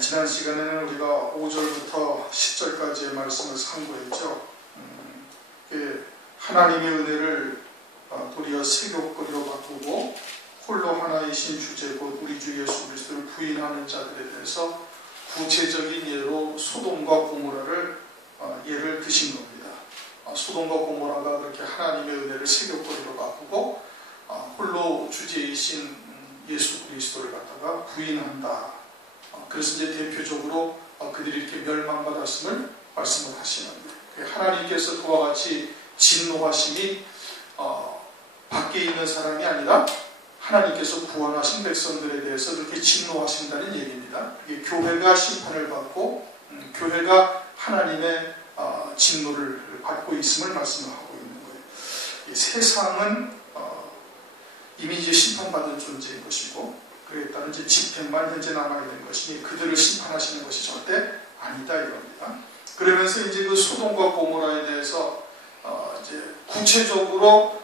지난 시간에는 우리가 5절부터 10절까지의 말씀을 상고했죠. 하나님의 은혜를 도리어 세교거리로 바꾸고 홀로 하나이신 주제 곧 우리 주 예수 그리스도를 부인하는 자들에 대해서 구체적인 예로 소돔과 고모라를 예를 드신 겁니다. 소돔과 고모라가 그렇게 하나님의 은혜를 세교거리로 바꾸고 홀로 주제이신 예수 그리스도를 갖다가 부인한다. 그래서 이제 대표적으로 그들이 이렇게 멸망받았음을 말씀을 하시는 거예요. 하나님께서 그와 같이 진노하심이 밖에 있는 사람이 아니라 하나님께서 구원하신 백성들에 대해서 그렇게 진노하신다는 얘기입니다. 이게 교회가 심판을 받고 교회가 하나님의 진노를 받고 있음을 말씀을 하고 있는 거예요. 이 세상은 이미 이제 심판받은 존재인 것이고 그에 따른 이제 집행만 현재 남아있는 것이니 그들을 심판하시는 것이 절대 아니다 이겁니다. 그러면서 이제 그 소돔과 고모라에 대해서 이제 구체적으로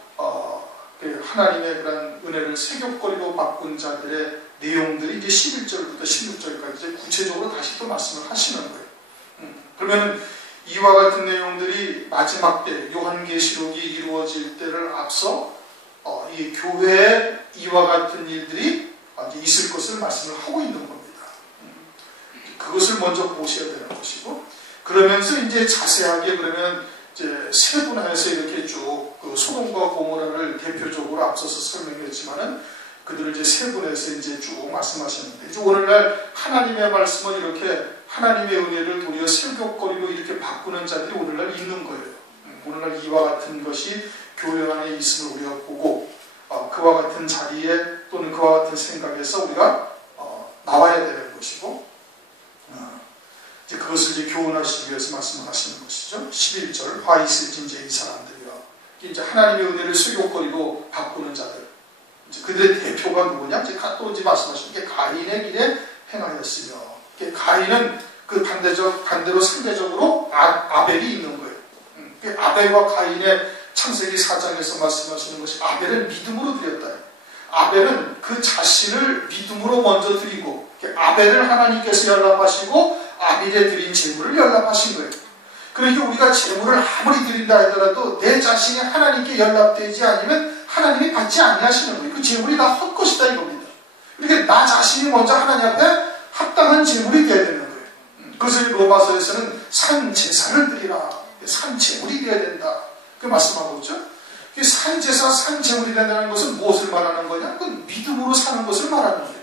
하나님의 그런 은혜를 세교거리로 바꾼 자들의 내용들이 이제 11절부터 16절까지 이제 구체적으로 다시 또 말씀을 하시는 거예요. 그러면 이와 같은 내용들이 마지막 때 요한계시록이 이루어질 때를 앞서 이 교회에 이와 같은 일들이 있을 것을 말씀을 하고 있는 겁니다. 그것을 먼저 보셔야 되는 것이고, 그러면서 이제 자세하게 그러면 이제 세분화해서 이렇게 쭉 그 소돔과 고모라를 대표적으로 앞서서 설명했지만은 그들을 이제 세분해서 이제 쭉 말씀하시는데, 이제 오늘날 하나님의 말씀을 이렇게 하나님의 은혜를 도리어 세교거리로 이렇게 바꾸는 자들이 오늘날 있는 거예요. 오늘날 이와 같은 것이 교회 안에 있음을 우리가 보고 그와 같은 자리에 또는 그와 같은 생각에서 우리가 나와야 되는 것이고 이제 그것을 이제 교훈하시기 위해서 말씀을 하시는 것이죠. 11절 화 있을지 이제 이 사람들이요. 이제 하나님의 은혜를 수교거리로 바꾸는 자들. 이제 그들의 대표가 누구냐? 이제 또 이제 말씀하시는 게 가인의 길에 행하였으며, 가인은 그 반대로 상대적으로 아벨이 있는 거예요. 아벨과 가인의 창세기 4장에서 말씀하시는 것이 아벨은 믿음으로 드렸다. 아벨은 그 자신을 믿음으로 먼저 드리고 아벨을 하나님께서 연락하시고 아벨에 드린 제물을 연락하신 거예요. 그러니까 우리가 제물을 아무리 드린다 하더라도 내 자신이 하나님께 연락되지 않으면 하나님이 받지 아니하시는 거예요. 그 제물이 다 헛것이다 이겁니다. 그러니까 나 자신이 먼저 하나님 앞에 합당한 제물이 되어야 되는 거예요. 그것을 로마서에서는 산 제사를 드리라. 산 제물이 되어야 된다. 그 말씀하고 있죠. 산 제사, 산 제물이 된다는 것은 무엇을 말하는 거냐? 그건 믿음으로 사는 것을 말하는 거예요.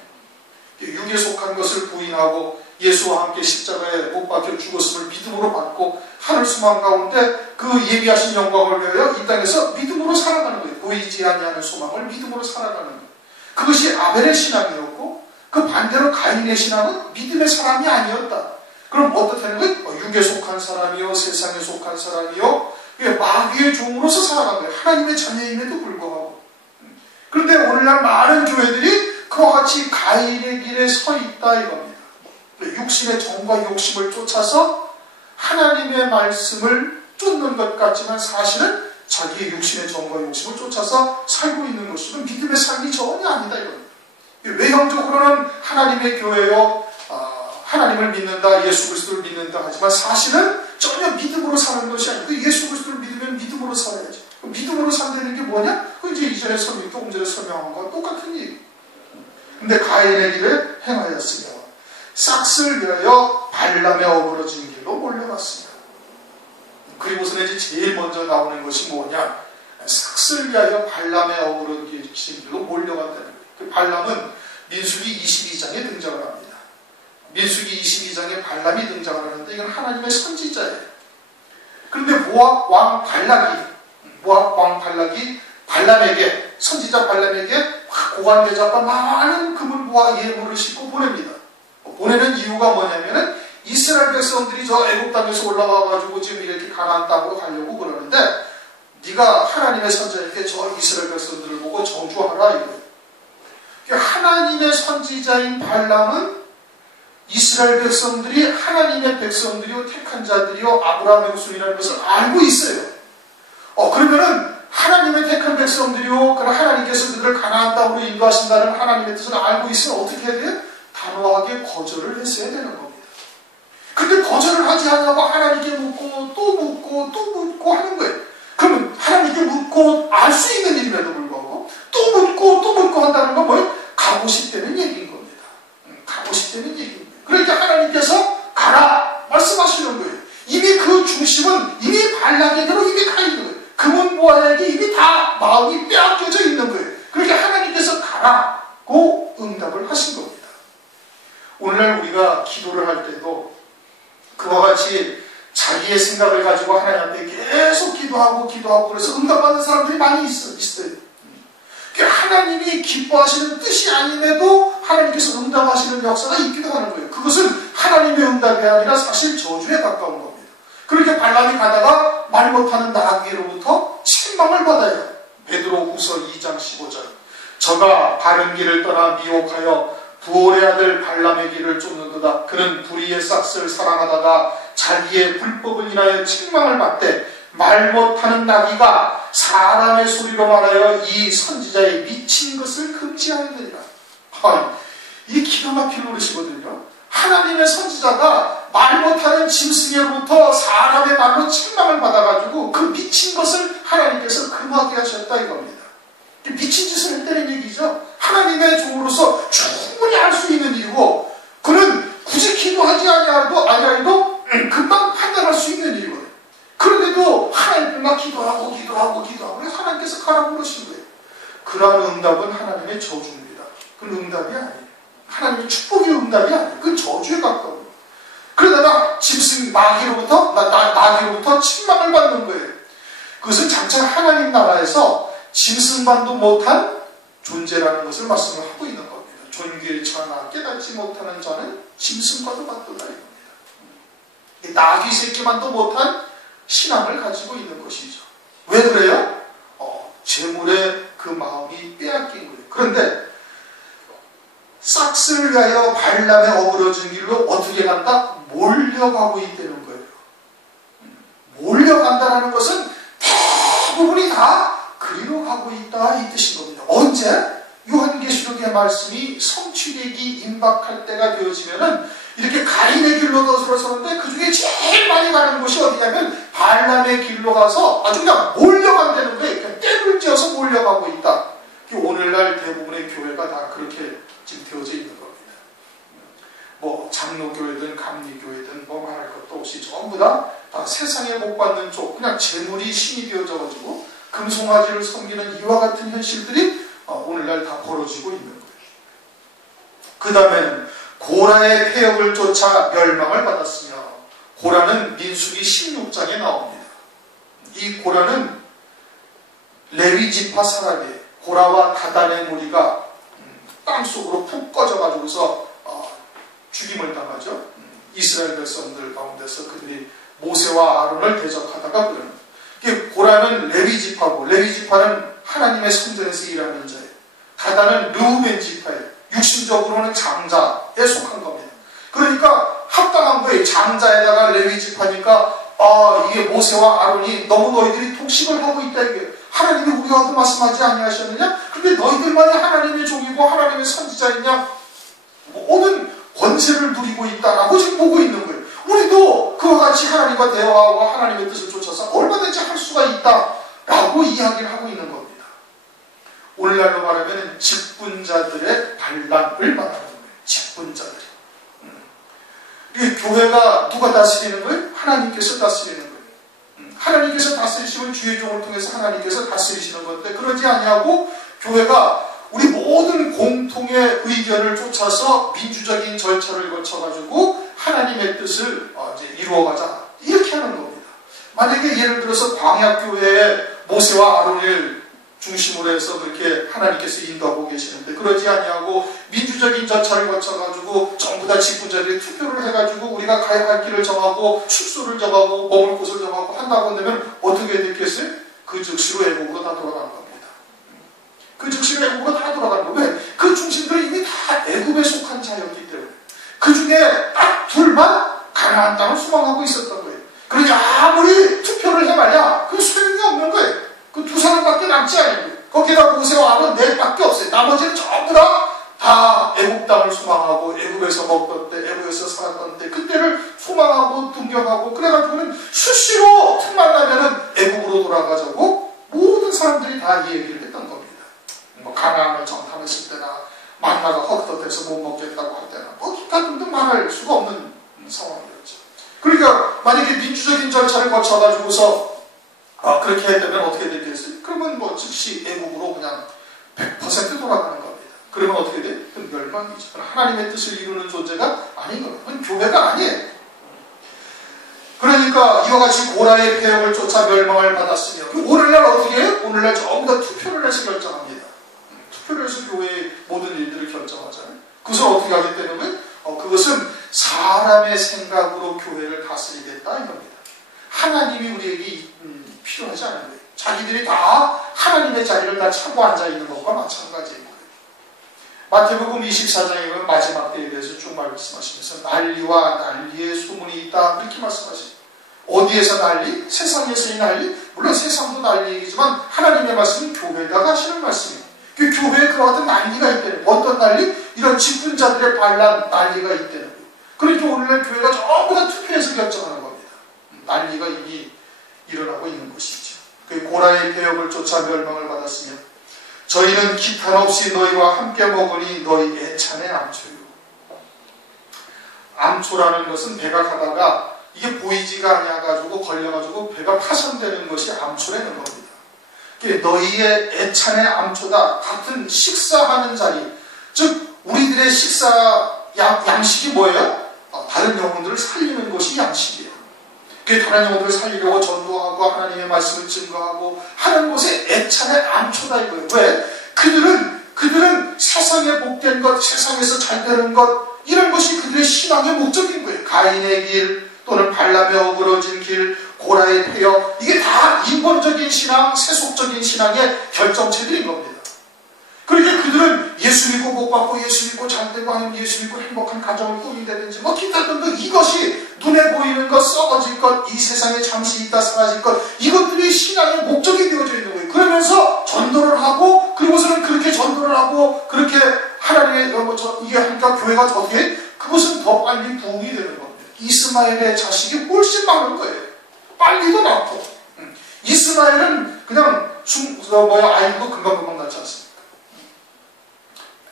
육에 속한 것을 부인하고 예수와 함께 십자가에 못 박혀 죽었음을 믿음으로 받고 하늘 소망 가운데 그 예비하신 영광을 위하여 이 땅에서 믿음으로 살아가는 거예요. 보이지 아니하는 소망을 믿음으로 살아가는 거예요. 그것이 아벨의 신앙이었고 그 반대로 가인의 신앙은 믿음의 사람이 아니었다. 그럼 어떻게 하는 거예요? 육에 속한 사람이요, 세상에 속한 사람이요, 마귀의 종으로서 살아간 거예요. 하나님의 자녀임에도 불구하고. 그런데 오늘날 많은 교회들이 그와 같이 가인의 길에 서 있다 이겁니다. 육신의 정과 욕심을 쫓아서 하나님의 말씀을 쫓는 것 같지만 사실은 자기의 육신의 정과 욕심을 쫓아서 살고 있는 것이고 믿음의 삶이 전혀 아니다 이겁니다. 외형적으로는 하나님의 교회요, 하나님을 믿는다, 예수 그리스도를 믿는다 하지만 사실은 전혀 믿음으로 사는 것이 아니고 예수 그리스도를 믿으면 믿음으로 살아야지. 믿음으로 산다는 게 뭐냐? 그 이제 이전에 조금 전에 설명한 거와 똑같은 얘기. 근데 가인의 길에 행하였으며 싹을 위하여 발람에 어그러진 길로 몰려갔으며. 그리고서는 이제 제일 먼저 나오는 것이 뭐냐? 싹을 위하여 발람에 어그러진 길로 몰려간다는 거예요. 그 발람은 민수기 22장에 등장을 합니다. 민수기 22장에 발람이 등장을 하는데 이건 하나님의 선지자예요. 그런데 모압 왕 발락이 발람에게, 선지자 발람에게 고관대접과 많은 금은보화 예물을 싣고 보냅니다. 보내는 이유가 뭐냐면은 이스라엘 백성들이 저 애굽 땅에서 올라와가지고 지금 이렇게 가나안 땅으로 가려고 그러는데 네가 하나님의 선지자에게 저 이스라엘 백성들을 보고 저주하라 이거예요. 하나님의 선지자인 발람은 이스라엘 백성들이 하나님의 백성들이요, 택한 자들이요, 아브라함의 후손이라는 것을 알고 있어요. 그러면은 하나님의 택한 백성들이요, 그럼 하나님께서 그들을 가나안 땅으로 인도하신다는 하나님의 뜻을 알고 있으면 어떻게 해야 돼요? 단호하게 거절을 했어야 되는 겁니다. 근데 거절을 하지 않으려고 하나님께 묻고 또 묻고 또 묻고 하는 거예요. 그러면 하나님께 묻고 알 수 있는 일임에도 불구하고 또 묻고 또 묻고 한다는 건 뭐예요? 가고 싶다는 얘기인 겁니다. 가고 싶다는 얘기인 거예요. 그러니까 하나님께서 가라 말씀하시는 거예요. 이미 그 중심은 이미 발락에게로 이미 가 있는 거예요. 금은 보아에게 이미 다 마음이 빼앗겨져 있는 거예요. 그러니까 하나님께서 가라고 응답을 하신 겁니다. 오늘날 우리가 기도를 할 때도 그와 같이 자기의 생각을 가지고 하나님 앞에 계속 기도하고 그래서 응답받는 사람들이 많이 있어요. 하나님이 기뻐하시는 뜻이 아님에도 하나님께서 응답하시는 역사가 있기도 하는 거예요. 그것은 하나님의 응답이 아니라 사실 저주에 가까운 겁니다. 그렇게 발람이 가다가 말 못하는 나귀로부터 책망을 받아요. 베드로후서 2장 15절. 저가 바른 길을 떠나 미혹하여 부올의 아들 발람의 길을 쫓는도다. 그는 불의의 싹을 사랑하다가 자기의 불법을 인하여 책망을 받되 말 못하는 나귀가 사람의 소리로 말하여 이 선지자의 미친 것을 금지하였느니라. 이 기가 막힌 노릇이거든요. 하나님의 선지자가 말 못하는 짐승으로부터 사람의 말로 책망을 받아가지고 그 미친 것을 하나님께서 금하게 하셨다 이겁니다. 미친 짓을 했다는 얘기죠. 하나님의 종으로서 충분히 할 수 있는 일이고 그는 굳이 기도하지 아니하여도 금방 판단할 수 있는 일이거든요. 그런데도 하나님께만 기도하고 그래서 하나님께서 가라고 그러신 거예요. 그러한 응답은 하나님의 저주입니다. 그건 응답이 아니에요. 하나님의 축복의 응답이 아니에요. 그건 저주에 가까워요. 그러다가 짐승 나귀로부터 책망을 받는 거예요. 그것은 장차 하나님 나라에서 짐승만도 못한 존재라는 것을 말씀을 하고 있는 겁니다. 존귀에 처하나 깨닫지 못하는 자는 짐승과도 같도다 이겁니다. 나귀 새끼만도 못한 신앙을 가지고 있는 것이죠. 왜 그래요? 재물의 그 마음이 빼앗긴 거예요. 그런데 싹스를 위하여 발람에 어그러진 길로 어떻게 간다? 몰려가고 있다는 거예요. 몰려간다는 것은 대부분이 다 그리로 가고 있다 이 뜻인 겁니다. 언제? 요한계시록의 말씀이 성취되기 임박할 때가 되어지면은 이렇게 가인의 길로 들어서는데 그 중에 제일 많이 가는 곳이 어디냐면 발람의 길로 가서 아주 그냥 몰려간다는 거예요. 그냥 떼를 떼어서 몰려가고 있다. 오늘날 대부분의 교회가 다 그렇게 지금 되어져 있는 겁니다. 뭐 장로교회든 감리교회든 뭐 말할 것도 없이 전부 다 세상에 못 받는 쪽 그냥 재물이 신이 되어져가지고 금송아지를 섬기는 이와 같은 현실들이 오늘날 다 벌어지고 있는 거예요. 그 다음에는 고라의 폐역을 쫓아 멸망을 받았으며 고라는 민수기 16장에 나옵니다. 이 고라는 레위 지파 사람이에요. 고라와 다단의 무리가 땅속으로 푹 꺼져가지고서 죽임을 당하죠. 이스라엘 백성들 가운데서 그들이 모세와 아론을 대적하다가 그러는 고라는 레위 지파고 레위 지파는 하나님의 성전에서 일하는 자예요. 다단은 르우벤 지파예요. 육신적으로는 장자에 속한 겁니다. 그러니까 합당한 거예요. 장자에다가 레위 지파니까 이게 모세와 아론이 너무 너희들이 독식을 하고 있다 이게 하나님이 우리와도 말씀하지 아니하셨느냐? 근데 너희들만이 하나님의 종이고 하나님의 선지자이냐? 모든 권세를 누리고 있다라고 지금 보고 있는 거예요. 우리도 그와 같이 하나님과 대화하고 하나님의 뜻을 쫓아서 얼마든지 할 수가 있다라고 이야기를 하고 있는 겁니다. 오늘날로 말하면 직분자들의 반란을 말하는 거예요. 직분자들. 이 교회가 누가 다스리는 거예요? 하나님께서 다스리는 거예요. 하나님께서 다스리시면 주의 종을 통해서 하나님께서 다스리시는 건데 그러지 아니하고 교회가 우리 모든 공통의 의견을 쫓아서 민주적인 절차를 거쳐가지고 하나님의 뜻을 이제 이루어가자 이렇게 하는 겁니다. 만약에 예를 들어서 광야교회에 모세와 아론을 중심으로 해서 그렇게 하나님께서 인도하고 계시는데 그러지 아니하고 민주적인 절차를 거쳐가지고 전부 다 직분자들이 투표를 해가지고 우리가 가야 할 길을 정하고 숙소를 정하고 머물 곳을 정하고 한다고 한다면 어떻게 됐겠어요? 그 즉시로 애국으로 다 돌아가는 겁니다. 그 즉시로 애국으로 다 돌아가는 거예요. 왜? 그 중심들이 이미 다 애국에 속한 자였기 때문에 그 중에 딱 둘만 가나안 땅을 소망하고 있었던 거예요. 그러니 아무리 투표를 해봐야 그 소용이 없는 거예요. 그 두 사람밖에 남지 않아요. 거기다 모세와 아론 넷밖에 없어요. 나머지는 전부 다 다 애굽 땅을 소망하고 애굽에서 먹던 때, 애굽에서 살았던 때 그때를 소망하고 동경하고 그래가지고는 수시로 틈만 나면은 애굽으로 돌아가자고 모든 사람들이 다 이 얘기를 했던 겁니다. 뭐 가나안을 정탐했을 때나 만나가 헛헛해서 못 먹겠다고 할 때나 뭐 기타 등등 말할 수가 없는 상황이었죠. 그러니까 만약에 민주적인 절차를 거쳐가지고서 그렇게 했다면 어떻게 되겠어요? 그러면 뭐 즉시 애국으로 그냥 100% 돌아가는 겁니다. 그러면 어떻게 돼? 그건 멸망이죠. 하나님의 뜻을 이루는 존재가 아닌 겁니다. 그건 교회가 아니에요. 그러니까 이와 같이 고라의 폐역을 쫓아 멸망을 받았으며 오늘날 어떻게 해요? 오늘날 전부 다 투표를 해서 결정합니다. 투표를 해서 교회의 모든 일들을 결정하잖아요. 그것을 어떻게 하기 때문에 그것은 사람의 생각으로 교회를 다스리겠다 이겁니다. 하나님이 우리에게 필요하지 않은 거예요. 자기들이 다 하나님의 자리를 다 차고 앉아있는 것과 마찬가지인 거예요. 마태복음 24장에 보면 마지막 때에 대해서 쭉 말씀하시면서 난리와 난리의 소문이 있다 이렇게 말씀하십니다. 어디에서 난리? 세상에서의 난리? 물론 세상도 난리 얘기지만 하나님의 말씀은 교회에다가 하시는 말씀이에요. 그 교회에 그와 같은 난리가 있다는 거예요. 어떤 난리? 이런 직분자들의 반란 난리가 있다는 거예요. 그러니까 오늘날 교회가 전부 다 투표해서 결정하는 겁니다. 난리가 이미 일어나고 있는 것이죠. 그 고라의 폐역을 쫓아 멸망을 받았으며 저희는 기탄 없이 너희와 함께 먹으니 너희 애찬의 암초요. 암초라는 것은 배가 가다가 이게 보이지가 않아가지고 걸려가지고 배가 파손되는 것이 암초라는 겁니다. 너희의 애찬의 암초다. 같은 식사하는 자리. 즉 우리들의 식사 양식이 뭐예요? 다른 영혼들을 살리는 것이 양식이에요. 다른 영혼들을 살리려고 전도하고 하나님의 말씀을 증거하고 하는 곳에 애찬의 암초다 이거예요. 왜? 그들은 세상에 복된 것, 세상에서 잘 되는 것 이런 것이 그들의 신앙의 목적인 거예요. 가인의 길 또는 발람의 어그러진 길, 고라의 폐역 이게 다 인본적인 신앙, 세속적인 신앙의 결정체들인 겁니다. 그러니까 그들은 예수 믿고 복 받고 예수 믿고 잘되고 하는 예수 믿고 행복한 가정을 꾸민다든지 뭐 기타 등등 이것이 눈에 보이는 것, 썩어질 것, 이 세상에 잠시 있다 사라질 것 이것들이 신앙의 목적이 되어져 있는 거예요. 그러면서 전도를 하고 그리고서는 그렇게 전도를 하고 그렇게 하나님의 이게 하니까 교회가 어떻게 그것은 더 빨리 부흥이 되는 겁니다. 이스마엘의 자식이 훨씬 많은 거예요. 빨리도 낳고 이스마엘은 그냥 아이고 금방금방 낳지 않습니까?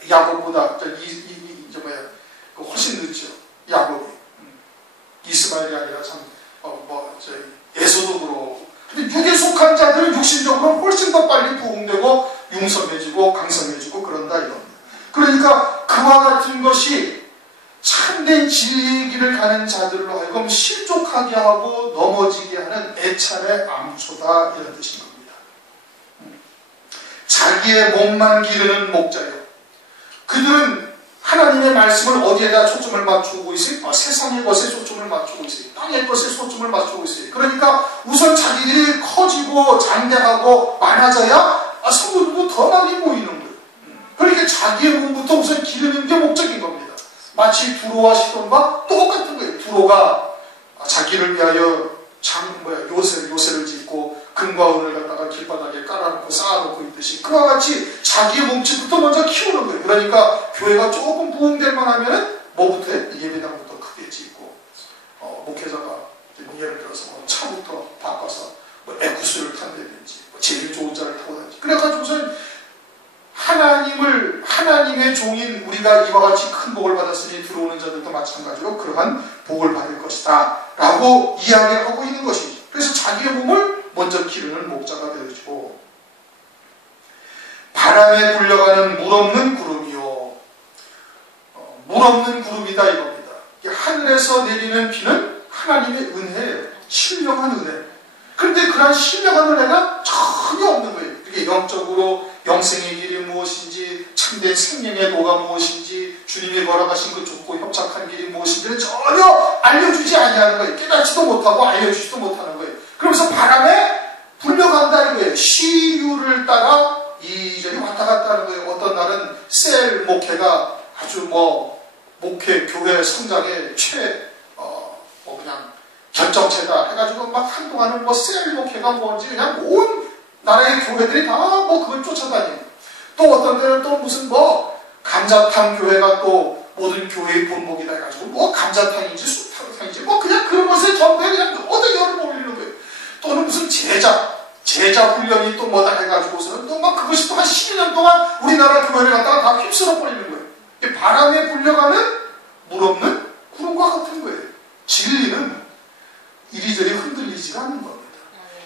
야곱보다 훨씬 늦죠. 야곱이 이스마엘이 아니라 에서도 그렇고. 근데 육에 속한 자들은 육신적으로 훨씬 더 빨리 부흥되고 융성해지고 강성해지고 그런다 이겁니다. 그러니까 그와 같은 것이 참된 진리의 길을 가는 자들로 하여금 실족하게 하고 넘어지게 하는 애찬의 암초다 이런 뜻인 겁니다. 자기의 몸만 기르는 목자요. 그들은 하나님의 말씀을 어디에다 초점을 맞추고 있어요? 세상의 것에 초점을 맞추고 있어요. 땅의 것에 초점을 맞추고 있어요. 그러니까 우선 자기들이 커지고 장대하고 많아져야 성도들도 더 많이 모이는 거예요. 그러니까 자기의 몸부터 우선 기르는 게 목적인 겁니다. 마치 두로와 시돈과 똑같은 거예요. 두로가 자기를 위하여 요새를 짓고 금과 은을 갖다가 길바닥에 깔아놓고 쌓아놓고 있듯이 그와 같이 자기의 몸집부터 먼저 키우는 거예요. 그러니까 교회가 조금 부흥될 만하면 뭐부터 해? 예배당부터 크게 짓고 목회자가 예를 들어서 차부터 바꿔서 에쿠스를 탄다든지 제일 좋은 차를 타고 다니지. 그래가지고선 하나님의 종인 우리가 이와 같이 큰 복을 받았으니 들어오는 자들도 마찬가지로 그러한 복을 받을 것이다 라고 이야기를 하고 있는 것이죠. 그래서 자기의 몸을 먼저 기르는 목자가 되어지고 바람에 불려가는 물 없는 구름이요. 물 없는 구름이다 이겁니다. 하늘에서 내리는 비는 하나님의 은혜예요. 신령한 은혜. 그런데 그런 신령한 은혜가 전혀 없는 거예요. 그게 영적으로 영생의 길이 무엇인지 참된 생명의 도가 무엇인지 주님이 걸어가신 그 좁고 협착한 길이 무엇인지는 전혀 알려주지 아니하는 거예요. 깨닫지도 못하고 알려주지도 못하는 거예요. 그러면서 바람에 불려간다 이거예요. 시유를 따라 이리저리 왔다 갔다 하는 거예요. 어떤 날은 셀 목회가 아주 목회 교회 성장의 그냥 결정체다 해가지고 막 한동안은 셀 목회가 뭔지 그냥 온 나라의 교회들이 다 그걸 쫓아다니고 또 어떤 데는 또 무슨 감자탕 교회가 또 모든 교회의 본목이다 해가지고 뭐 감자탕인지 쑥탕인지 뭐 그냥 그런 것에 전부에 그냥 어디 열을 올리는 거예요. 또는 무슨 제자 훈련이 또 뭐다 해가지고서는 또 막 그것이 또 한 12년 동안 우리나라 교회를 갖다가 다 휩쓸어 버리는 거예요. 바람에 불려가는 물 없는 구름과 같은 거예요. 진리는 이리저리 흔들리지가 않는 겁니다.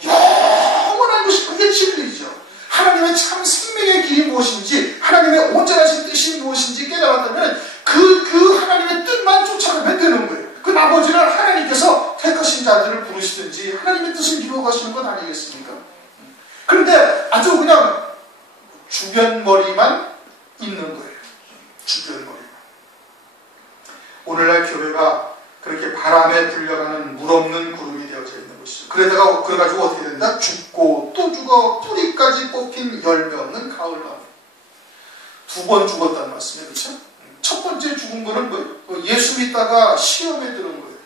영원한 것이 그게 진리죠. 하나님의 참 생명의 길이 무엇인지, 하나님의 온전하신 뜻이 무엇인지 깨달았다면 그 하나님의 뜻만 쫓아가면 되는 거예요. 그 나머지는 하나님께서 택하신 자들을 부르시든지 하나님의 뜻을 이루어가시는 건 아니겠습니까? 그런데 아주 그냥 주변머리만 있는 거예요. 주변머리만. 오늘날 교회가 그렇게 바람에 불려가는 물 없는 구름이 되어져 있는 것이죠. 그래가지고 어떻게 된다? 죽고 또 죽어 뿌리까지 뽑힌 열매 없는 가을나무. 2번 죽었다는 말씀이에요. 그렇죠? 첫 번째 죽은 거는 뭐예요? 예수 믿다가 시험에 들은 거예요.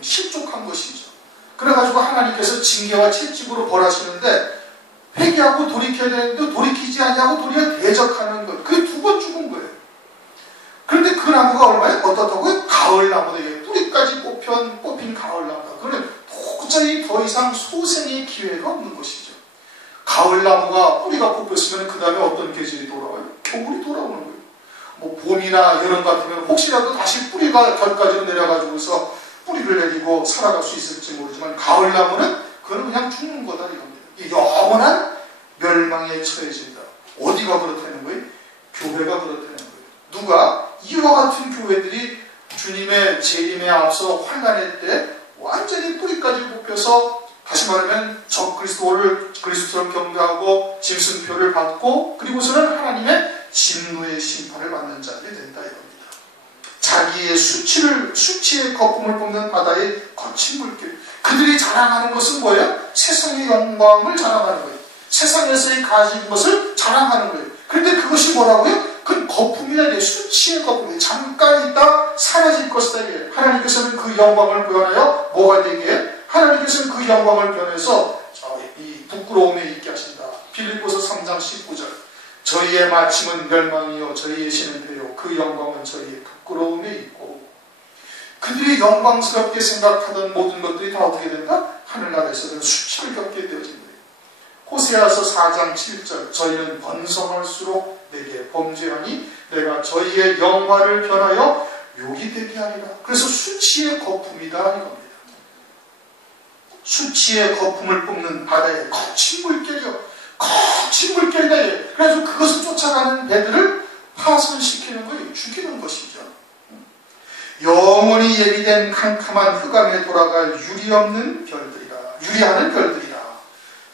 실족한 것이죠. 그래가지고 하나님께서 징계와 채찍으로 벌하시는데 회개하고 돌이켜야 되는데 돌이키지 아니하고 도리어 대적하는 것. 그게 2번 죽은 거예요. 그런데 그 나무가 얼마에 어떻다고요? 가을나무다. 뿌리까지 뽑힌 가을나무다. 그러면 도저히 더 이상 소생의 기회가 없는 것이죠. 가을나무가 뿌리가 뽑혔으면 그 다음에 어떤 계절이 돌아와요? 겨울이 돌아오는 거예요. 뭐 봄이나 여름 같으면 혹시라도 다시 뿌리가 결까지로 내려가지고서 뿌리를 내리고 살아갈 수 있을지 모르지만 가을나무는 그건 그냥 죽는 거다 이겁니다. 이 영원한 멸망에 처해진다. 어디가 그렇다는 거예요? 교회가 그렇다는 거예요. 누가? 이와 같은 교회들이 주님의 재림에 앞서 환난의 때 완전히 뿌리까지 뽑혀서 다시 말하면 그리스도처럼 경배하고 짐승표를 받고 그리고서는 하나님의 진노의 심판을 받는 자들이 된다 이겁니다. 자기의 수치의 거품을 뿜는 바다의 거친 물길. 그들이 자랑하는 것은 뭐예요? 세상의 영광을 자랑하는 거예요. 세상에서의 가진 것을 자랑하는 거예요. 그런데 그것이 뭐라고요? 그건 거품이라 수치의 거품이 잠깐 있다 사라질 것이다. 하나님께서는 그 영광을 표현하여 뭐가 되기에? 하나님께서는 그 영광을 표현해서 이 부끄러움에 있게 하신다. 빌립보서 3장 19절 저희의 마침은 멸망이요 저희의 신은 배요 그 영광은 저희의 부끄러움에 있고. 그들이 영광스럽게 생각하던 모든 것들이 다 어떻게 된다? 하늘나라에서는 수치를 겪게 되어진다. 호세아서 4장 7절 저희는 번성할수록 내게 범죄하니 내가 저희의 영화를 변하여 욕이 되게 하리라. 그래서 수치의 거품이다 이겁니다. 수치의 거품을 뿜는 바다에 거친 물결이요. 거친 물결이다. 그래서 그것을 쫓아가는 배들을 파손시키는 거예요. 죽이는 것이죠. 영원히 예비된 캄캄한 흑암에 돌아갈 유리없는 별들이다. 유리하는 별들이다.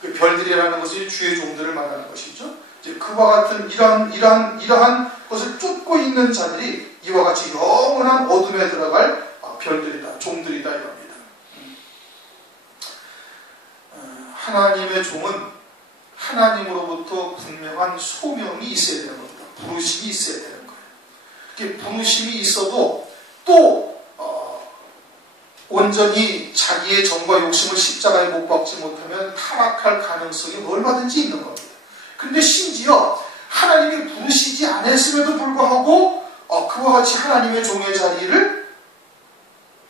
그 별들이라는 것이 주의 종들을 말하는 것이죠. 이제 그와 같은 이러한 것을 쫓고 있는 자들이 이와 같이 영원한 어둠에 들어갈 별들이다, 종들이다 이겁니다. 하나님의 종은 하나님으로부터 분명한 소명이 있어야 되는 겁니다. 부르심이 있어야 되는 거예요. 부르심이 있어도 또 온전히 자기의 정과 욕심을 십자가에 못 박지 못하면 타락할 가능성이 얼마든지 있는 겁니다. 그런데 심지어 하나님이 부르시지 않았음에도 불구하고 그와 같이 하나님의 종의 자리를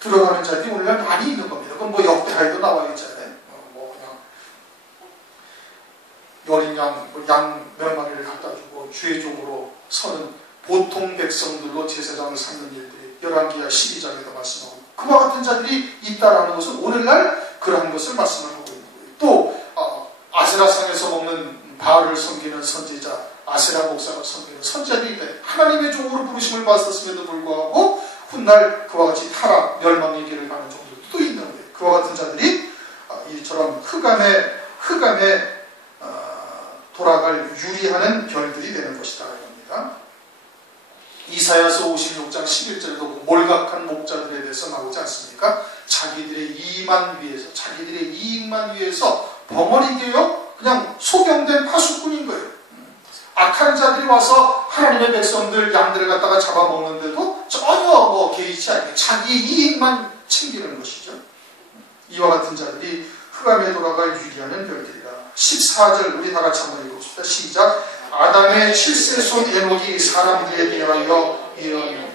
들어가는 자들이 오늘날 많이 있는 겁니다. 그건 뭐 역대하에도 나와 있잖아요. 뭐 그냥 어린 양 몇 마리를 갖다 주고 주의 종으로 서는 보통 백성들로 제사장을 삼는 일들이 열왕기하 12장에도 말씀하고 그와 같은 자들이 있다라는 것은 오늘날 그러한 것을 말씀을 하고 있는 거예요. 또 아세라상에서 먹는 바알을 섬기는 선지자 아세라 목사가 섬기는 선지자들이 있다. 하나님의 종으로 부르심을 받았음에도 불구하고 훗날 그와 같이 타락, 멸망의 길을 가는 종들도 또 있는 거예요. 그와 같은 자들이 이처럼 흑암에 돌아갈 유리하는 별들이 되는 것이다. 이겁니다. 이사야서 56장 11절에도 몰각한 목자들에 대해서 나오지 않습니까? 자기들의 이익만 위해서 벙어리게요 그냥 소경된 파수꾼인 거예요. 악한 자들이 와서 하나님의 백성들 양들을 갖다가 잡아먹는데도 전혀 개의치 않게 자기 이익만 챙기는 것이죠. 이와 같은 자들이 흑암에 돌아갈 유리하는 별들이다. 14절 우리 다 같이 한번 읽어봅시다. 시작. 아담의 7세 손 에녹이 사람들에 대하여 예언하여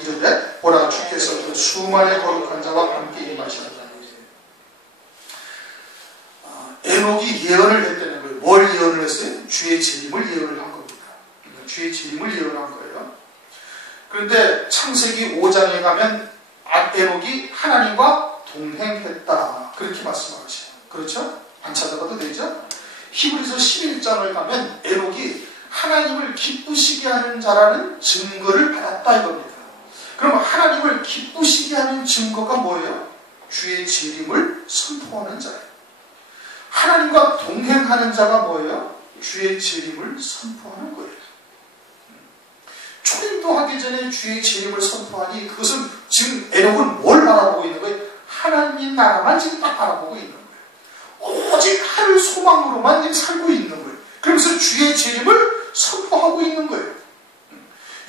이르되 보라 주께서 그 수많은 거룩한 자와 함께 임하시느니라. 에녹이 예언을 했다는 거예요. 뭘 예언을 했어요? 주의 재림을 예언을 한 겁니다. 주의 재림을 예언한 거예요. 그런데 창세기 5장에 가면 에녹이 하나님과 동행했다. 그렇게 말씀하고 있어요. 그렇죠? 안 찾아봐도 되죠? 히브리서 11장을 가면 에녹이 하나님을 기쁘시게 하는 자라는 증거를 받았다 이겁니다. 그럼 하나님을 기쁘시게 하는 증거가 뭐예요? 주의 재림을 선포하는 자예요. 하나님과 동행하는 자가 뭐예요? 주의 재림을 선포하는 거예요. 초림도 하기 전에 주의 재림을 선포하니 그것은 지금 에녹은 뭘 바라보고 있는 거예요? 하나님 나라만 지금 딱 바라보고 있는 거예요. 오직 하늘 소망으로만 지금 살고 있는 거예요. 그러면서 주의 재림을 선포하고 있는 거예요.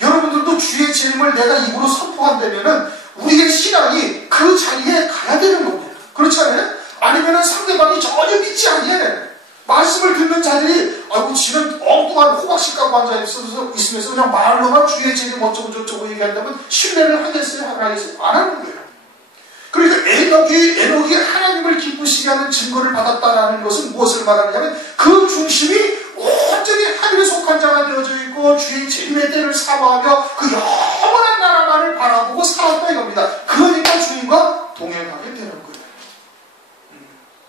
여러분들도 주의 재림을 내가 입으로 선포한다면 우리의 신앙이 그 자리에 가야 되는 겁니다. 그렇지 않아요? 아니면 상대방이 전혀 믿지 않게 말씀을 듣는 자들이 아이고 지는 엉뚱한 호박씨 갖고 앉아있으면서 그냥 말로만 주의 재림 어쩌고 저쩌고 얘기한다면 신뢰를 하겠어요? 안 하겠어요? 안 하는 거예요. 그러니까 에녹이 하나님을 기쁘시게 하는 증거를 받았다는 것은 무엇을 말하냐면 그 중심이 온전히 하늘에 속한 자가 되어져 있고 주의 재림의 때를 사모하며 그 영원한 나라만을 바라보고 살았다 이겁니다. 그러니까 주님과 동행하게 되는 거예요.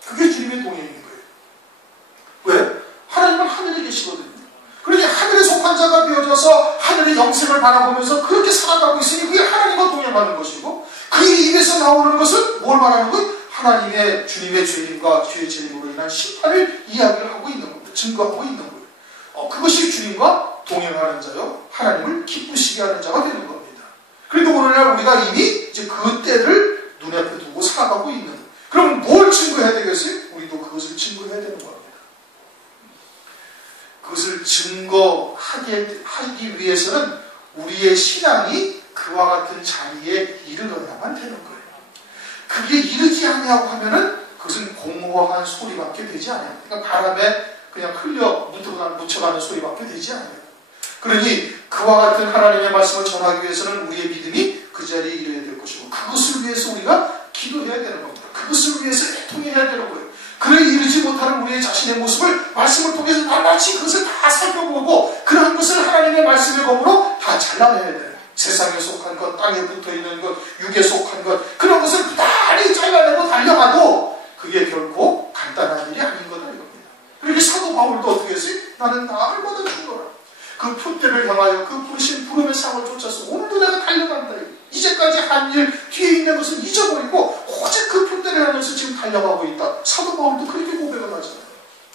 그게 주님의 동행인 거예요. 왜? 하나님은 하늘에 계시거든요. 그러니 하늘에 속한 자가 되어져서 하늘의 영생을 바라보면서 그렇게 살아가고 있으니 그게 하나님과 동행하는 것이고 그의 입에서 나오는 것은 뭘 말하는 거예요? 하나님의 주님의 죄인과 주의 재림으로 인한 심판을 이야기를 하고 있는 겁니다. 증거하고 있는 거예요. 그것이 주님과 동행하는 자요. 하나님을 기쁘시게 하는 자가 되는 겁니다. 그런데 오늘날 우리가 이미 이제 그 때를 눈앞에 두고 살아가고 있는 거예요. 그럼 뭘 증거해야 되겠어요? 우리도 그것을 증거해야 되는 겁니다. 그것을 증거하기 위해서는 우리의 신앙이 그와 같은 자리에 이르러야만 되는 거예요. 그게 이르지 아니하고 하면은 그것은 공허한 소리밖에 되지 않아요. 그러니까 바람에 그냥 흘려 묻혀가는 소리밖에 되지 않아요. 그러니 그와 같은 하나님의 말씀을 전하기 위해서는 우리의 믿음이 그 자리에 이르러야 될 것이고 그것을 위해서 우리가 기도해야 되는 겁니다. 그것을 위해서 애통해야 되는 거예요. 그래 이르지 못하는 우리의 자신의 모습을 말씀을 통해서 낱낱이 그것을 다 살펴보고 그러한 것을 하나님의 말씀의 검으로 다 잘라내야 돼요. 세상에 속한 것, 땅에 붙어있는 것, 육에 속한 것 그런 것을 부단히 잘라내고 달려가도 그게 결코 간단한 일이 아닌 거다 이겁니다. 그렇게 사도 바울도 어떻게 했어요? 나는 날마다 죽어라. 그 표대를 향하여 그 부르신 부름의 상을 쫓아서 오늘도 내가 달려간다. 이제까지 한 일 뒤에 있는 것은 잊어버리고 오직 그 표대를 향해서 지금 달려가고 있다. 사도 바울도 그렇게 고백을 하잖아요.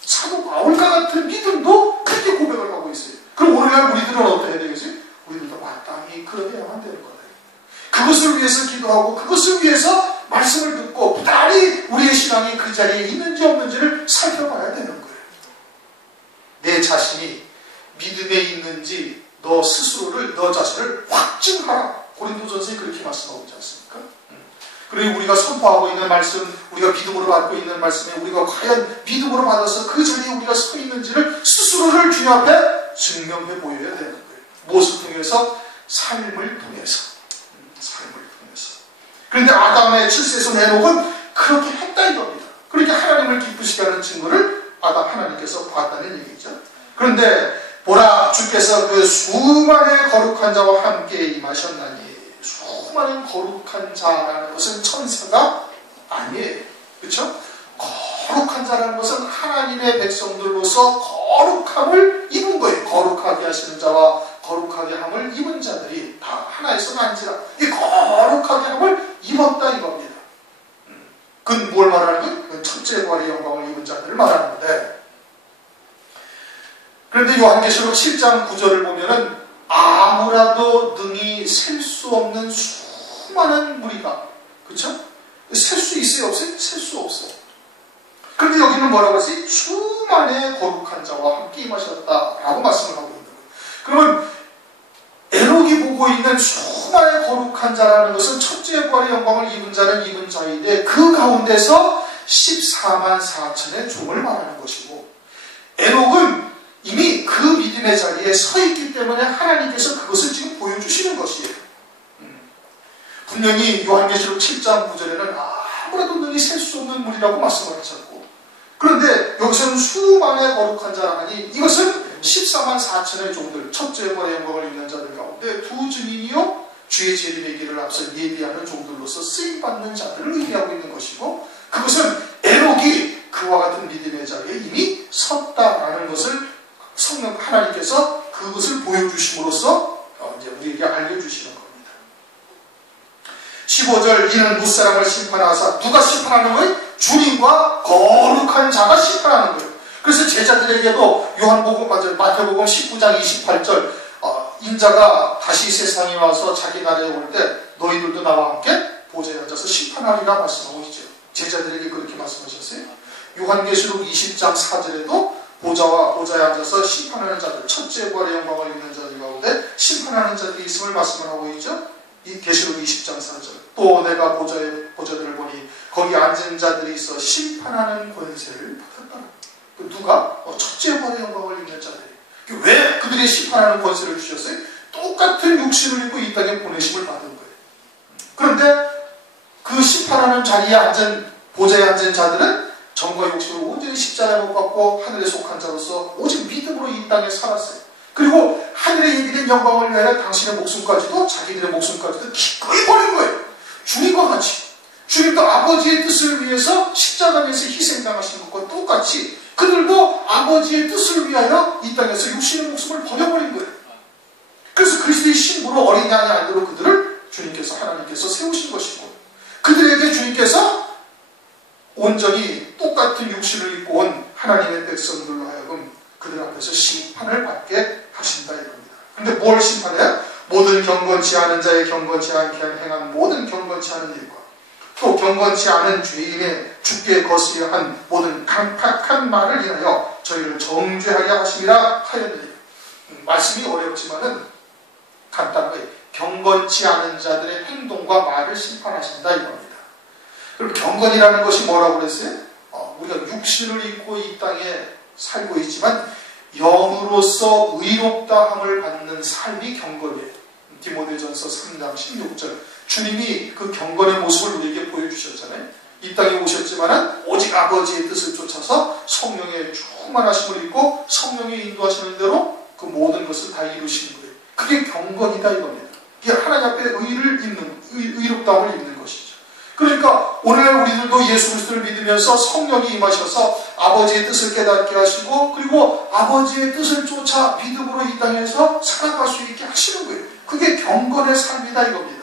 사도 바울과 같은 믿음도 그렇게 고백을 하고 있어요. 그럼 오늘날 우리들은 어떻게 해야 되겠어요? 우리들도 마땅히 그러해야만 되는 거예요. 그것을 위해서 기도하고 그것을 위해서 말씀을 듣고 부단히 우리의 신앙이 그 자리에 있는지 없는지를 살펴봐야 되는 거예요. 내 자신이 믿음에 있는지 너 스스로를 너 자신을 확증하라. 고린도전서에 그렇게 말씀하고 있지 않습니까? 그리고 우리가 선포하고 있는 말씀, 우리가 믿음으로 받고 있는 말씀에 우리가 과연 믿음으로 받아서 그 자리에 우리가 서 있는지를 스스로를 주님 앞에 증명해 보여야 되는 거예요. 무엇을 통해서? 삶을 통해서. 삶을 통해서. 그런데 아담의 7세손 에녹은 그렇게 했다 이겁니다. 그렇게 하나님을 기쁘시게 하는 증거를 하나님께서 봤다는 얘기죠. 그런데 보라 주께서 그 수많은 거룩한 자와 함께 임하셨나니 수많은 거룩한 자라는 것은 천사가 아니에요. 그렇죠? 거룩한 자라는 것은 하나님의 백성들로서 거룩함을 입은 거예요. 거룩하게 하시는 자와 거룩하게 함을 입은 자들이 다 하나에서 난지라 이 거룩하게 함을 입었다 이겁니다. 그건 뭘 말하는 거예요? 그건 첫째 부활의 영광을 입은 자들을 말하는데 그런데 요한계시록 7장 9절을 보면은 아무라도 능히 셀 수 없는 수많은 무리가 그렇죠? 셀 수 있어요? 없어요? 셀 수 없어요. 그런데 여기는 뭐라고 했어요? 수많은 거룩한 자와 함께 임하셨다라고 말씀을 하고 있는 거예요. 그러면 에녹이 보고 있는 수많은 거룩한 자라는 것은 첫째 부활의 영광을 입은 자는 입은 자인데 그 가운데서 14만 4천의 종을 말하는 것이고 에녹은 이미 믿음의 자리에 서 있기 때문에 하나님께서 그것을 지금 보여주시는 것이에요. 분명히 요한계시록 7장 9절에는 아무래도 능히 셀 수 없는 물이라고 말씀을 하셨고, 그런데 여기서는 수만의 거룩한 자라니 이것은 14만 4천의 종들, 첫째 벌의 영광을 입는 자들 가운데 두 증인이요 주의 재림의 앞서 예비하는 종들로서 쓰임받는 자들을 의미하고 있는 것이고, 그것은 에녹이 그와 같은 믿음의 자리에 이미 섰다라는 것을 성령 하나님께서 그것을 보여주심으로써 이제 우리에게 알려주시는 겁니다. 15절, 이는 무사람을 심판하사, 누가 심판하는 거예요? 주님과 거룩한 자가 심판하는 거예요. 그래서 제자들에게도 요한복음, 마태복음 19장 28절, 인자가 다시 세상에 와서 자기 나라에 올 때 너희들도 나와 함께 보좌에 앉아서 심판하리라 말씀하고 있죠. 제자들에게 그렇게 말씀하셨어요. 요한계시록 20장 4절에도 보좌에 앉아서 심판하는 자들, 첫째 부활의 영광을 입는 자들 가운데 심판하는 자들이 있음을 말씀하고 있죠. 이 계시록 20장 4절, 또 내가 보좌들을 보니 거기 앉은 자들이 있어 심판하는 권세를 받았다. 누가? 첫째 부활의 영광을 입는 자들이. 왜 그들이 심판하는 권세를 주셨어요? 똑같은 육신을 입고 이 땅에 보내심을 받은 거예요. 그런데 그 심판하는 자리에 앉은, 보좌에 앉은 자들은 정과 욕심을 온전히 십자가에 못 박고 하늘에 속한 자로서 오직 믿음으로 이 땅에 살았어요. 그리고 하늘에 예비된 영광을 위하여 당신의 목숨까지도, 자기들의 목숨까지도 기꺼이 버린 거예요. 주님과 같이. 주님도 아버지의 뜻을 위해서 십자가에서 희생당하신 것과 똑같이 그들도 아버지의 뜻을 위하여 이 땅에서 육신의 목숨을 버려버린 거예요. 그래서 그리스도의 신부로 어린 양의 아들로 그들을 주님께서, 하나님께서 세우신 것이고, 그들에게 주님께서 온전히 똑같은 육신을 입고 온 하나님의 백성들로 하여금 그들 앞에서 심판을 받게 하신다 이겁니다. 근데 뭘 심판해요? 모든 경건치 않은 자의 경건치 않게 행한 모든 경건치 않은 일과 또 경건치 않은 죄인의 죽게 거스려 한 모든 강팍한 말을 인하여 저희를 정죄하게 하심이라 하였느니. 말씀이 어렵지만은 간단하게 경건치 않은 자들의 행동과 말을 심판하신다 이겁니다. 그럼 경건이라는 것이 뭐라고 그랬어요? 우리가 육신을 입고 이 땅에 살고 있지만 영으로서 의롭다함을 받는 삶이 경건이에요. 디모데전서 3장 16절, 주님이 그 경건의 모습을 우리에게 보여주셨잖아요. 이 땅에 오셨지만 오직 아버지의 뜻을 쫓아서 성령의 충만하심을 입고 성령의 인도하시는 대로 그 모든 것을 다 이루시는 거예요. 그게 경건이다 이겁니다. 이게 하나님 앞에 의롭다함을 입는 것이죠. 그러니까 오늘 우리들도 예수 그리스도를 믿으면서 성령이 임하셔서 아버지의 뜻을 깨닫게 하시고, 그리고 아버지의 뜻을 쫓아 믿음으로 이 땅에서 살아갈 수 있게 하시는 거예요. 그게 경건의 삶이다 이겁니다.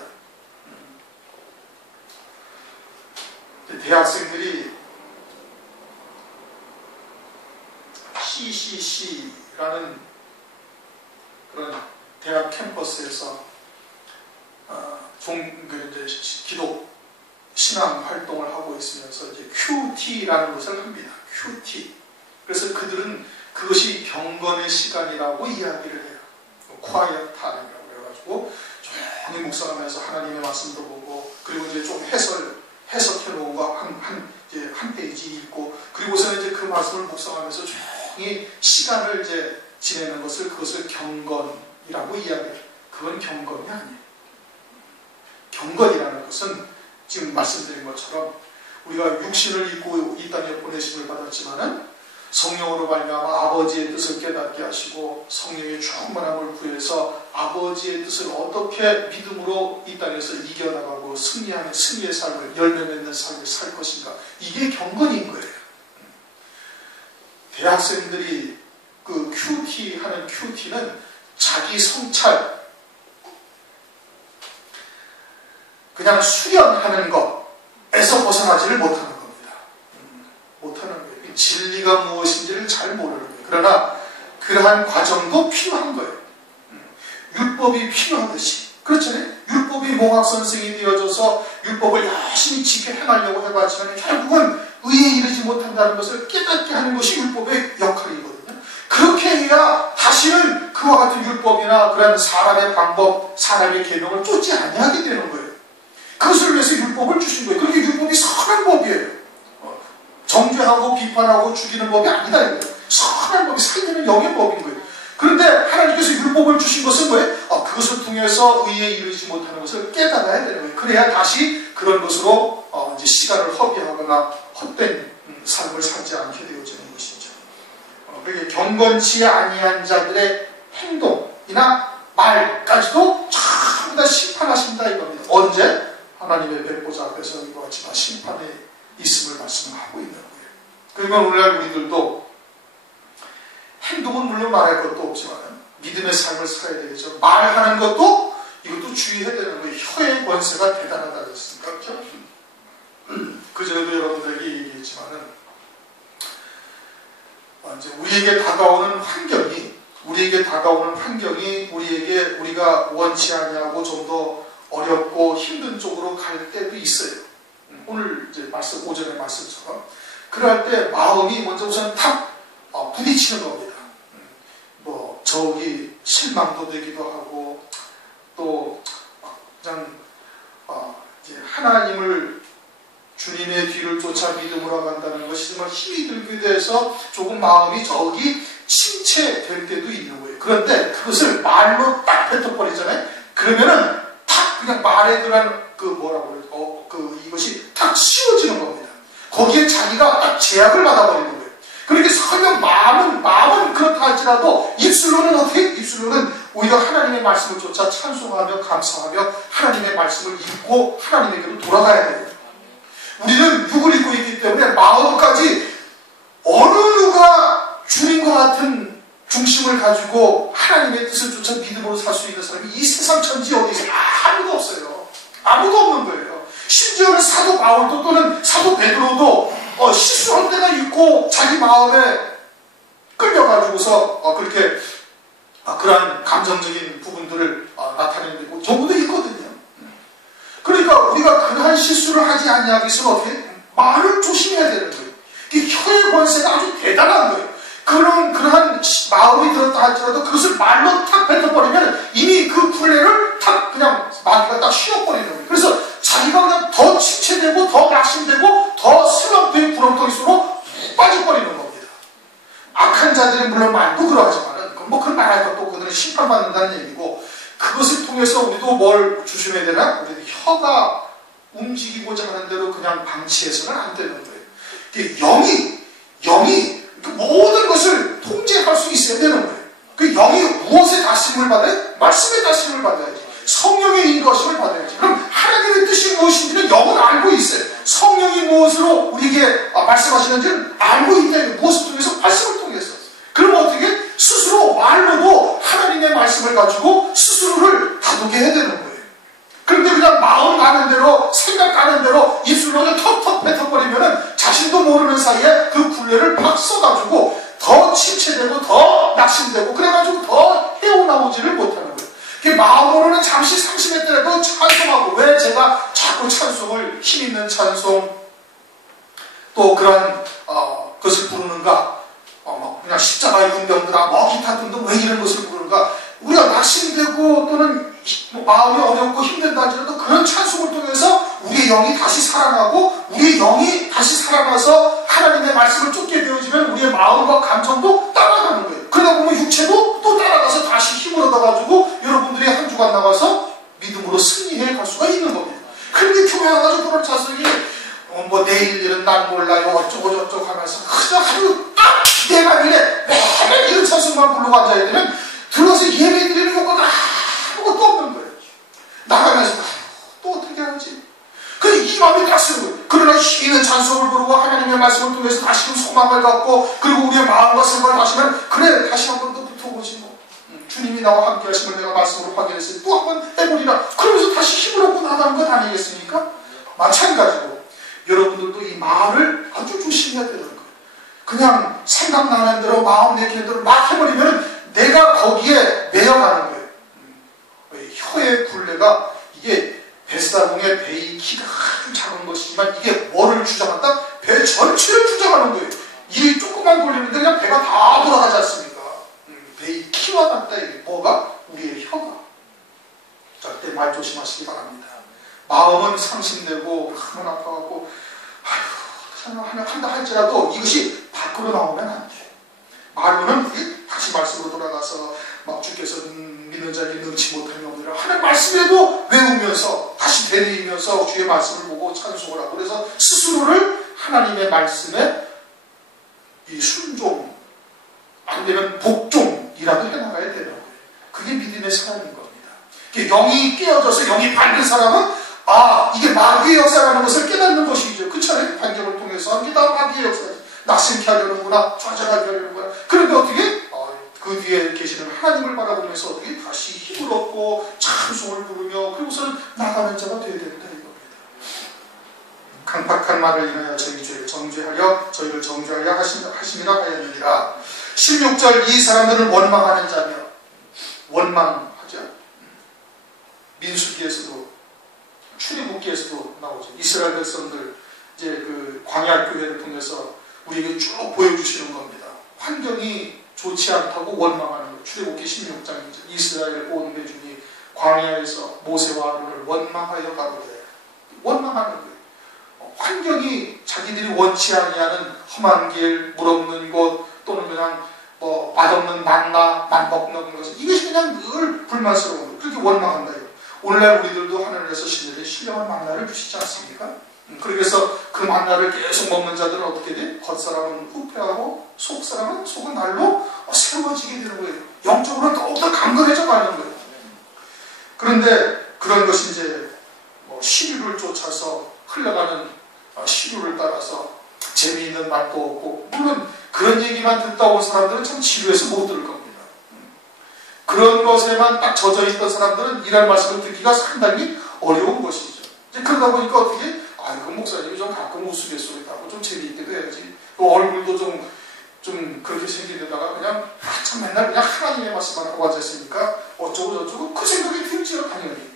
대학생들이 CCC라는 그런 대학 캠퍼스에서 기독 신앙 활동을 하고 있으면서 이제 QT라는 것을 합니다. QT. 그래서 그들은 그것이 경건의 시간이라고 이야기를 해요. Quiet Time이라고 해가지고 조용히 묵상하면서 하나님의 말씀도 보고, 그리고 이제 좀 해석해 놓은 거 한 페이지 읽고, 그리고서는 이제 그 말씀을 묵상하면서 조용히 시간을 이제 지내는 그것을 경건이라고 이야기해요. 그건 경건이 아니에요. 경건이라는 것은 지금 말씀드린 것처럼 우리가 육신을 입고 이 땅에 보내심을 받았지만은 성령으로 말미암아 아버지의 뜻을 깨닫게 하시고 성령의 충만함을 구해서 아버지의 뜻을 어떻게 믿음으로 이 땅에서 이겨나가고 승리하는 승리의 삶을, 열매 맺는 삶을 살 것인가, 이게 경건인 거예요. 대학생들이 그 QT 하는 QT는 자기 성찰, 그냥 수련하는 것에서 벗어나지를 못하는 겁니다. 못하는 거예요. 진리가 무엇인지를 잘 모르는 거예요. 그러나 그러한 과정도 필요한 거예요. 율법이 필요하듯이. 그렇잖아요. 율법이 몽학선생이 되어져서 율법을 열심히 지켜 행하려고 해봤지만 결국은 의에 이르지 못한다는 것을 깨닫게 하는 것이 율법의 역할이거든요. 그렇게 해야 다시는 그와 같은 율법이나 그런 사람의 방법, 사람의 계명을 쫓지 아니하게 되는 거예요. 그것을 위해서 율법을 주신 거예요. 그렇게 율법이 선한 법이에요. 정죄하고 비판하고 죽이는 법이 아니다 이거예요. 선한 법이 살리는 영의 법인 거예요. 그런데 하나님께서 율법을 주신 것은 뭐예요? 그것을 통해서 의에 이르지 못하는 것을 깨달아야 되는 거예요. 그래야 다시 그런 것으로 이제 시간을 허비하거나 헛된 삶을 살지 않게 되어지는 것이죠. 그러니까 경건치 아니한 자들의 행동이나 말까지도 전부 다 심판하신다 이겁니다. 언제? 하나님의 백보자 앞에서 이와 같이 다 심판에 있음을 말씀하고 있는 거예요. 그러면 오늘날 우리들도 행동은 물론 말할 것도 없지만 믿음의 삶을 살아야 되겠죠. 말하는 것도 이것도 주의해야 되는 거예요. 혀의 권세가 대단하다 그랬습니까? 그렇죠? 그전에도 여러분들에게 얘기했지만은 이제 우리에게 다가오는 환경이 우리가 원치 아니하고 좀 더 어렵고 힘든 쪽으로 갈 때도 있어요. 오늘 이제 오전의 말씀처럼 그럴 때 마음이 먼저 우선 탁 부딪히는 겁니다. 뭐 저기 실망도 되기도 하고 또 그냥 이제 하나님을 주님의 뒤를 쫓아 믿음으로 간다는 것이 정말 힘이 들게 돼서 조금 마음이 저기 침체될 때도 있는 거예요. 그런데 그것을 말로 딱 뱉어버리잖아요. 그러면은 탁 그냥 말에 들어간 이것이 탁 씌워지는 겁니다. 거기에 자기가 딱 제약을 받아버리는 거예요. 그렇게 설령 마음은 그렇다 할지라도 입술로는 오히려 하나님의 말씀을 쫓아 찬송하며 감사하며 하나님의 말씀을 읽고 하나님에게로 돌아가야 돼요. 우리는 육을 입고 있기 때문에 마음까지 어느 누가 주님과 같은 중심을 가지고 하나님의 뜻을 쫓아 믿음으로 살 수 있는 사람이 이 세상 천지 어디 있어요? 아무도 없어요. 아무도 없는 거예요. 심지어는 사도 바울도 또는 사도 베드로도 실수할 때가 있고 자기 마음에 끌려가지고서 그렇게 그러한 감정적인 부분들을 나타내는 경우도 있거든요. 그러니까 우리가 그러한 실수를 하지 아니하기 위해서는 어떻게? 말을 조심해야 되는 거예요. 이 혀의 권세가 아주 대단한 거예요. 그러한 마음이 들었다 할지라도 그것을 말로 탁 뱉어버리면 이미 그 굴레를 탁 그냥 마귀가 딱 씌워버리는 거예요. 그래서 자기가 그냥 더 침체되고 더 낙심되고 더 슬럼프의 구렁텅이 속으로 빠져버리는 겁니다. 악한 자들이 물론 말도 그러하지만은 뭐 그런 말할 것도 없고 그들은 심판받는다는 얘기고 그것을 통해서 우리도 뭘 조심해야 되나? 우리도 혀가 움직이고자 하는 대로 그냥 방치해서는 안 되는 거예요. 영이 모든 것을 통제할 수 있어야 되는 거예요. 그 영이 무엇의 다스림을 받아요? 말씀의 다스림을 받아야지. 성령의 인도하심을 받아야지. 그럼 하나님의 뜻이 무엇인지는 영은 알고 있어요. 성령이 무엇으로 우리에게 말씀하시는지는 알고 있다. 무엇을 통해서? 말씀을 통해서. 그럼 어떻게? 스스로 말로도 하나님의 말씀을 가지고 스스로를 다독게 해야 되는 거예요. 그런데 그냥 마음 가는 대로 생각 가는 대로 입술로 턱턱 뱉어버리면은 자신도 모르는 사이에 그 굴레를 팍 써가지고 더 침체되고 더 낙심되고 그래가지고 더 헤어나오지를 못하는 거예요. 마음으로는 잠시 상심했더라도 찬송하고 왜 제가 자꾸 찬송을 힘있는 찬송 또 그런 것을 부르는가? 그냥 십자가의 군병들아 기타 등등 왜 이런 것을 부르는가? 우리가 낙심되고 또는 마음이 어렵고 힘들다 할지라도 그런 찬송을 통해서 우리의 영이 다시 살아나고 우리의 영이 다시 살아나서 하나님의 말씀을 쫓게 되어지면 우리의 마음과 감정도 따라가는 거예요. 그러다 보면 육체도 또 따라가서 다시 힘을 얻어가지고 여러분들이 한 주간 나가서 믿음으로 승리해 갈 수가 있는 겁니다. 그런데 교회 와가지고 그런 자석이 뭐 내일 일은 난 몰라요 어쩌고 저쩌고 하면서 그저 하루 딱 기대가 이래 매일 이런 찬송만 부르고 앉아야 되면 들어서 예배 드리는 것보다 아무것도 없는 거예요. 나가면서 또 어떻게 하지? 근데 이 마음이 딱 쓰는 거예요. 그러나 힘있는 찬송을 부르고 하나님의 말씀을 통해서 다시금 소망을 갖고 그리고 우리의 마음과 생각을 다시면 그래 다시 한 번 더 붙어보지 뭐. 주님이 나와 함께 하심을 내가 말씀으로 확인했으니 또 한 번 해보리라. 그러면서 다시 힘을 얻고 나가는 것 아니겠습니까? 마찬가지로 여러분들도 이 말을 아주 조심해야 되는 거예요. 그냥 생각나는 대로 마음 내키는 대로 막 해버리면 내가 거기에 매여가는 거예요. 혀의 굴레가 이게 뱃사공의 배의 키가 아주 작은 것이지만 이게 뭐를 주장한다? 배 전체를 주장하는 거예요. 이 조금만 돌리는데 그냥 배가 다 돌아가지 않습니까? 배의 키와 같다. 이게 뭐가? 우리의 혀가. 절대 말 조심하시기 바랍니다. 마음은 상심되고 한번 아파갖고 한다 할지라도 이것이 밖으로 나오면 안 돼. 말로는 다시 말씀으로 돌아가서 주께서 믿는 자에게 능치 못함이 없느라 하는 말씀에도 외우면서 다시 되뇌이면서 주의 말씀을 보고 찬송을 하고, 그래서 스스로를 하나님의 말씀에 이 순종, 안 되면 복종이라도 해나가야 되는 거예요. 그게 믿음의 사람인 겁니다. 영이 깨어져서 영이 밝은 사람은 이게 마귀의 역사라는 것을 깨닫는 것이죠. 그렇잖아요. 반경을 통해서 이게 다 마귀의 역사지. 낙심케 하려는구나, 좌절하게 하려는구나. 그런데 어떻게 그 뒤에 계시는 하나님을 바라보면서 어떻게 다시 힘을 얻고 찬송을 부르며 그리고서는 나가는 자가 되어야 된다 이겁니다. 강팍한 말을 인하여 저희 죄를 정죄하려 저희를 정죄하려 하심이라 하였느니라. 16절, 이 사람들은 원망하는 자며, 원망하죠. 민수기에서도 출애굽기에서도 나오죠. 이스라엘 백성들 이제 그 광야 교회를 통해서 우리에게 쭉 보여주시는 겁니다. 환경이 좋지 않다고 원망하는 거예요. 출애굽기 16장이죠. 이스라엘 온 회중이 광야에서 모세와 아론을 원망하여 가로되, 원망하는 거예요. 환경이 자기들이 원치 아니하는 험한 길, 물 없는 곳, 또는 그냥 맛없는 만나, 맛먹는 것, 이것이 그냥 늘 불만스러운 거예요. 그렇게 원망한다. 오늘날 우리들도 하늘에서 신들의 신령한 만나를 주시지 않습니까? 그래서 그 만나를 계속 먹는 자들은 어떻게 돼? 겉사람은 후패하고 속사람은 속은 날로 세워지게 되는 거예요. 영적으로는 더욱더 강건해져 가는 거예요. 그런데 그런 것이 이제 시류를 쫓아서 흘러가는 시류를 따라서 재미있는 말도 없고, 물론 그런 얘기만 듣다 온 사람들은 참 지루해서 못 들을 겁니다. 그런 것에만 딱 젖어 있던 사람들은 이런 말씀을 듣기가 상당히 어려운 것이죠. 이제 그러다 보니까 어떻게, 그 목사님이 좀 가끔 우스갯소리도 하고 좀 재미있게도 해야지. 또 얼굴도 좀 그렇게 생기려다가 그냥 참 맨날 그냥 하나님의 말씀만 하고 앉아있으니까 어쩌고 저쩌고 그 생각이 들지요, 당연히.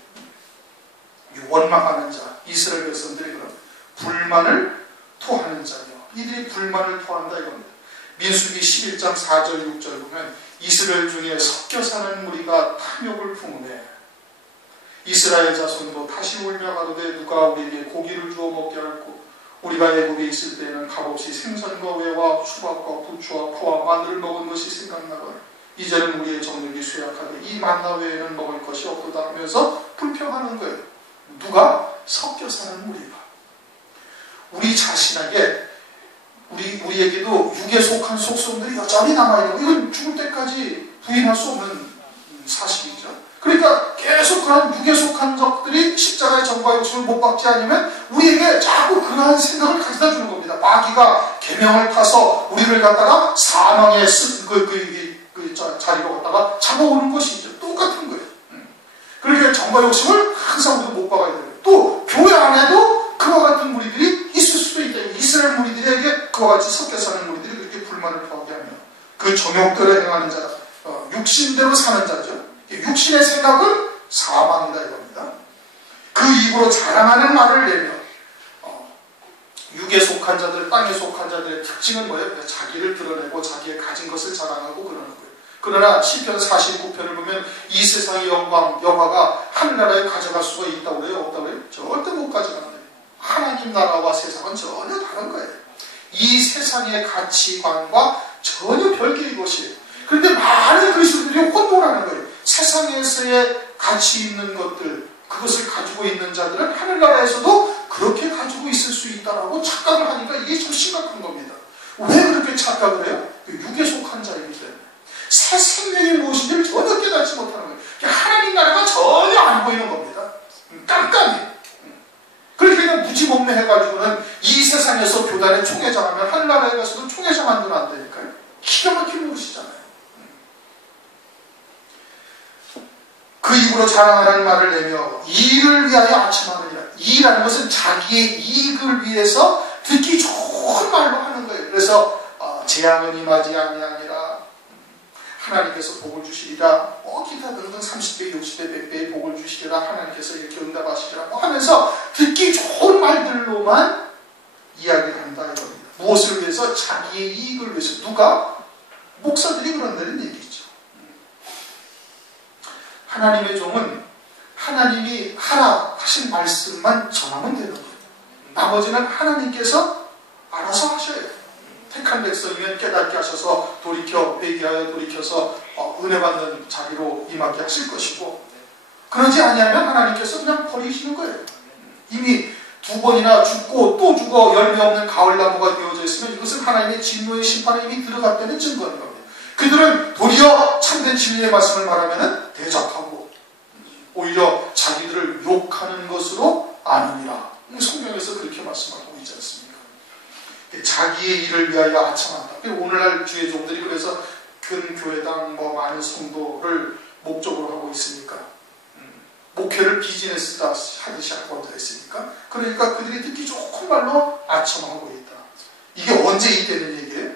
원망하는 자, 이스라엘 백성들이 그런 불만을 토하는 자며, 이들이 불만을 토한다 이겁니다. 민수기 11장 4절 6절 보면 이스라엘 중에 섞여 사는 무리가 탐욕을 품으매 이스라엘 자손도 다시 울며 가로되 누가 우리에게 고기를 주어 먹게 할꼬. 우리가 애굽에 있을 때에는 값없이 생선과 외와 수박과 부추와 파와 마늘을 먹은 것이 생각나거늘 이제는 우리의 정력이 쇠약하되 이 만나 외에는 먹을 것이 없도다 하면서 불평하는 거예요. 누가? 섞여 사는 무리가. 우리 자신에게 우리에게도 육에 속한 속성들이 여전히 남아있는 거, 이건 죽을 때까지 부인할 수 없는 사실이죠. 그러니까 계속 그런 육에 속한 적들이 십자가의 정과 욕심을 못 박지 않으면 우리에게 자꾸 그러한 생각을 가져다 주는 겁니다. 마귀가 계명을 타서 우리를 갖다가 사망의 자리로 갖다가 잡아오는 것이죠. 똑같은 거예요. 그러니까 정과 욕심을 항상 우리가 못 박아야 돼요. 또 교회 안에도 그와 같은 무리들이 있을 수도 있다. 이스라엘 무리들에게 그와 같이 섞여 사는 무리들이 그렇게 불만을 토하게 하며 그 정욕대로 행하는 자, 육신대로 사는 자죠. 육신의 생각은 사망이다 이겁니다. 그 입으로 자랑하는 말을 내며, 육에 속한 자들, 땅에 속한 자들의 특징은 뭐예요? 자기를 드러내고 자기의 가진 것을 자랑하고 그러는 거예요. 그러나 시편 49편을 보면 이 세상의 영화가 하늘나라에 가져갈 수가 있다고 그래요? 없다고 그래요? 절대 못 가져가는 거예요. 하나님 나라와 세상은 전혀 다른 거예요. 이 세상의 가치관과 전혀 별개의 것이에요. 그런데 많은 그리스도인들이 혼돈하는 거예요. 세상에서의 가치 있는 것들, 그것을 가지고 있는 자들은 하늘나라에서도 그렇게 가지고 있을 수 있다라고 착각을 하니까 이게 좀 심각한 겁니다. 왜 그렇게 착각을 해요? 육에 속한 자이기 때문에. 새 생명이 무엇인지를 전혀 깨닫지 못하는 거예요. 하나님 나라가 전혀 안 보이는 겁니다. 깜깜해. 그렇게 그냥 무지몽매해가지고는 이 세상에서 교단에 총회장하면 하늘나라에 가서도 총회장 안 두면 안 되니까요. 기가 막힌 노릇이잖아요. 그 입으로 자랑하라는 말을 내며 이를 위하여 아첨하느니라. 이라는 것은 자기의 이익을 위해서 듣기 좋은 말로 하는 거예요. 그래서 재앙은 임하지 아니하니라. 하나님께서 복을 주시리라. 기타 등등 30배, 60배, 100배의 복을 주시리라. 하나님께서 이렇게 응답하시리라. 하면서 듣기 좋은 말들로만 이야기를 한다 이겁니다. 무엇을 위해서? 자기의 이익을 위해서. 누가? 목사들이 그런다는 얘기죠. 하나님의 종은 하나님이 하라 하신 말씀만 전하면 되는 거예요. 나머지는 하나님께서 알아서 하셔야 돼요. 택한 백성이면 깨닫게 하셔서 돌이켜 회개하여 돌이켜서 은혜 받는 자리로 임하게 하실 것이고, 그러지 아니하면 하나님께서 그냥 버리시는 거예요. 이미 2번이나 죽고 또 죽어 열매 없는 가을나무가 되어져 있으면 이것은 하나님의 진노의 심판에 이미 들어갔다는 증거인 겁니다. 그들은 도리어 참된 진리의 말씀을 말하면 대적하고 오히려 자기들을 욕하는 것으로 아느니라. 성경에서 그렇게 말씀하고 있지 않습니까? 자기의 일을 위하여 하찮았다. 오늘날 주의 종들이 그래서 큰 교회당 많은 성도를 목적으로 하고 있으니까, 목회를 비즈니스다 하듯이 하고 앉아있으니까, 그러니까 그들이 듣기 좋은 말로 아첨하고 있다. 이게 언제 있다는 얘기예요?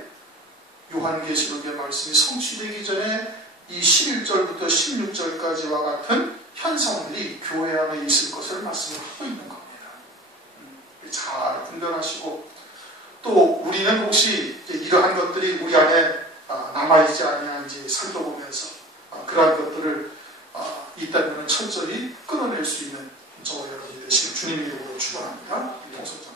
요한계시록의 말씀이 성취되기 전에 이 11절부터 16절까지와 같은 현상들이 교회 안에 있을 것을 말씀을 하고 있는 겁니다. 잘 분별하시고, 또 우리는 혹시 이러한 것들이 우리 안에 남아있지 아니한지 살펴보면서 그러한 것들을 있다면 철저히 끊어낼 수 있는 저와 여러분이 되시길 주님의 이름으로 축원합니다. 동서점